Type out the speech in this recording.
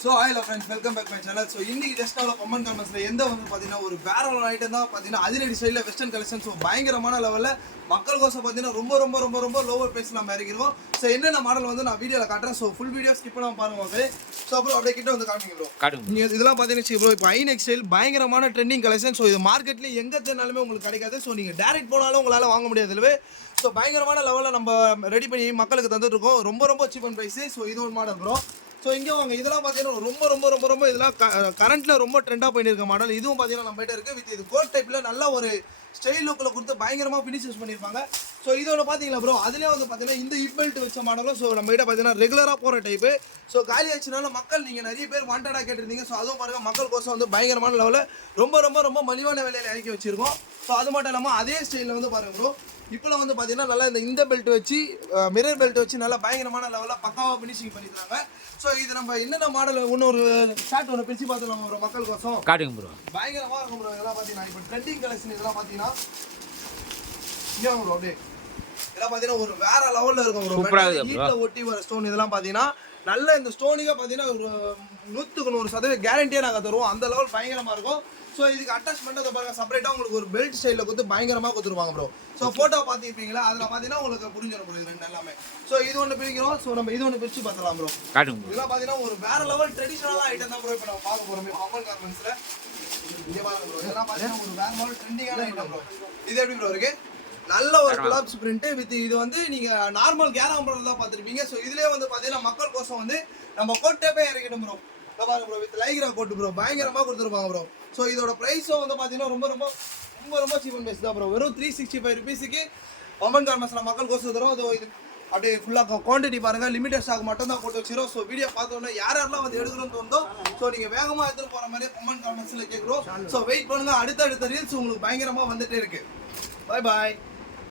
So hi hello friends, welcome back to my channel. So இன்னைக்கு just அவ்வளோ comment காமெண்ட்ஸ்ல எந்த வந்து பார்த்தீங்கன்னா ஒரு வேற ஒரு ஐட்டம் தான் பார்த்தீங்கன்னா அதிரடி ஸ்டைலில் வெஸ்டர்ன் கலெக்ஷன். ஸோ பயங்கரமான லெவலில் மக்கள் கோசம் பார்த்தீங்கன்னா ரொம்ப லோவர் ப்ரைஸ் நம்ம இறக்கிறோம். ஸோ என்னென்ன மாடல் வந்து நான் வீடியோவில் காட்டுறேன். ஸோ ஃபுல் வீடியோ ஸ்கிப் பண்ணாம பாருங்க. ஓகே, ஸோ அப்புறம் அப்படியே கிட்ட வந்து காட்டுங்க ப்ரோ. நீங்கள் இதெல்லாம் பார்த்தீங்கன்னா ப்ரோ இப்போ ஐநெக் ஸ்டைல் பயங்கரமான ட்ரெண்டிங் கலெக்ஷன். ஸோ இது மார்க்கெட்லேயே எங்கே தேர்னாலுமே உங்களுக்கு கிடைக்காது. ஸோ நீங்கள் டேரக்ட் போனாலும் உங்களால் வாங்க முடியாது இல்லவே. ஸோ பயங்கரமான லெவலில் நம்ம ரெடி பண்ணி மக்களுக்கு தந்துட்டுருக்கோம். ரொம்ப சீப் அண்ட் ப்ரைஸு. ஸோ இது ஒரு மாடல் ப்ரோ. ஸோ இங்கே வாங்க, இதெல்லாம் பார்த்தீங்கன்னா ரொம்ப இதெல்லாம் கரண்ட்டில் ரொம்ப ட்ரெண்டாக போயிருக்க மாடல். இதுவும் பார்த்தீங்கன்னா நம்மகிட்ட இருக்குது. வித் இது கோட் டைப்பில் நல்ல ஒரு ஸ்டைல் லுக்கில் கொடுத்து பயங்கரமாக ஃபினிஷஸ் பண்ணியிருப்பாங்க. ஸோ இதோட பார்த்தீங்களா ப்ரோ, அதிலே வந்து பார்த்தீங்கன்னா இந்த ஹிப் பெல்ட் வச்ச மாடலும். ஸோ நம்மகிட்ட பார்த்தீங்கன்னா ரெகுலராக போகிற டைப்பு. ஸோ காலி ஆச்சுனாலும் மக்கள் நீங்கள் நிறைய பேர் வாண்டடாக கேட்டிருந்தீங்க. ஸோ அதுவும் பாருங்கள், மக்கள் கோசம் வந்து பயங்கரமான லெவலில் ரொம்ப மலிவான விலையில் இறக்கி வச்சிருக்கோம். ஸோ அது மட்டும் இல்லாமல் அதே ஸ்டைலில் வந்து பாருங்கள் ப்ரோ, இப்போலாம் வந்து பார்த்தீங்கன்னா நல்லா இந்த பெல்ட் வச்சு மிரர் பெல்ட் வச்சு நல்லா பயங்கரமான லெவலில் பக்காவாக ஃபினிஷிங் பண்ணிக்கிறாங்க. ஸோ இது நம்ம என்னென்ன மாடல் இன்னொரு ஷார்ட் ஒன்று பிரித்து பார்த்துலாம் ஒரு மக்கள் கோசம் காட்டுங்க ப்ரோ. பயங்கரமாக இருக்கும் ப்ரோ. இதெல்லாம் பார்த்தீங்கன்னா இப்போ ட்ரெண்டிங் கலெக்ஷன் இதெல்லாம் பார்த்தீங்கன்னா இங்கே ப்ரோ அப்படியே இதெல்லாம் பார்த்தீங்கன்னா ஒரு வேற லெவலில் இருக்கும் ப்ரோ. வீட்டில் ஒட்டி வர ஸ்டோன் இதெல்லாம் பார்த்தீங்கன்னா நல்ல இந்த ஸ்டோனுக்காக பார்த்தீங்கன்னா ஒரு 100% கேரண்டியாக நாங்கள் தருவோம். அந்த லெவல் பயங்கரமாக இருக்கும். ஸோ இதுக்கு அட்டாச்மெண்ட் அதை பாருங்கள், செப்பரேட்டாக உங்களுக்கு ஒரு பெல்ட் ஸ்டைலில் கொடுத்து பயங்கரமாக கொடுத்துருவாங்க ப்ரோ. ஸோ ஃபோட்டோ பார்த்துருப்பீங்களா, அதில் பார்த்தீங்கன்னா உங்களுக்கு புரிஞ்சிடும் ப்ரோ இது ரெண்டு எல்லாமே. ஸோ இது ஒன்று பிரிக்கிறோம். ஸோ நம்ம இது ஒன்று பிரித்து பார்த்துலாம் ப்ரோ. இதெல்லாம் பார்த்தீங்கன்னா ஒரு வேற லெவல் ட்ரெடிஷனலாக ஐட்டம் தான் ப்ரோ. இப்போ நம்ம பார்க்க போகிறோம் காமன் கார்மெண்ட்ஸில். இங்கே பாருங்க ப்ரோ, இதெல்லாம் பார்த்தீங்கன்னா ஒரு வேற லெவல் ட்ரெண்டிங்கான ஐட்டம் ப்ரோ. இது எப்படி ப்ரோ இருக்கு? நல்ல ஒரு கொலாப்ஸ் பிரிண்ட் வித் இது வந்து நீங்கள் நார்மல் கேராம்பரம் தான் பார்த்துருப்பீங்க. ஸோ இதுலேயே வந்து பார்த்தீங்கன்னா மக்கள் கோசம் வந்து நம்ம கோட்டே இறக்கிடும் ப்ரோ. பாருங்க bro, with Lycra coat bro, பயங்கரமாக கொடுத்துருப்பாங்க ப்ரோ. ஸோ இதோட ப்ரைஸும் வந்து பார்த்தீங்கன்னா ரொம்ப சீப் அண்ட் பெஸ்ட் தான் ப்ரோ. வெறும் 365 ருபீஸுக்கு காமன் கார்மெண்ட்ஸில் மக்கள் கோசம் தரும். அது இது அப்படியே ஃபுல்லாக குவான்டிட்டி பாருங்கள், லிமிடெட் ஸ்டாக் மட்டும் தான் போட்டு வச்சிடும். ஸோ வீடியோ பார்த்தோன்னா யாரெல்லாம் வந்து எடுக்கணும்னு தோணுதோ ஸோ நீங்கள் வேகமாக எடுத்துகிட்டு போகிற மாதிரி காமன் கார்மெண்ட்ஸில் கேட்குறோம். ஸோ வெயிட் பண்ணுங்கள், அடுத்த ரீல்ஸ் உங்களுக்கு பயங்கரமாக வந்துட்டே இருக்குது. பாய்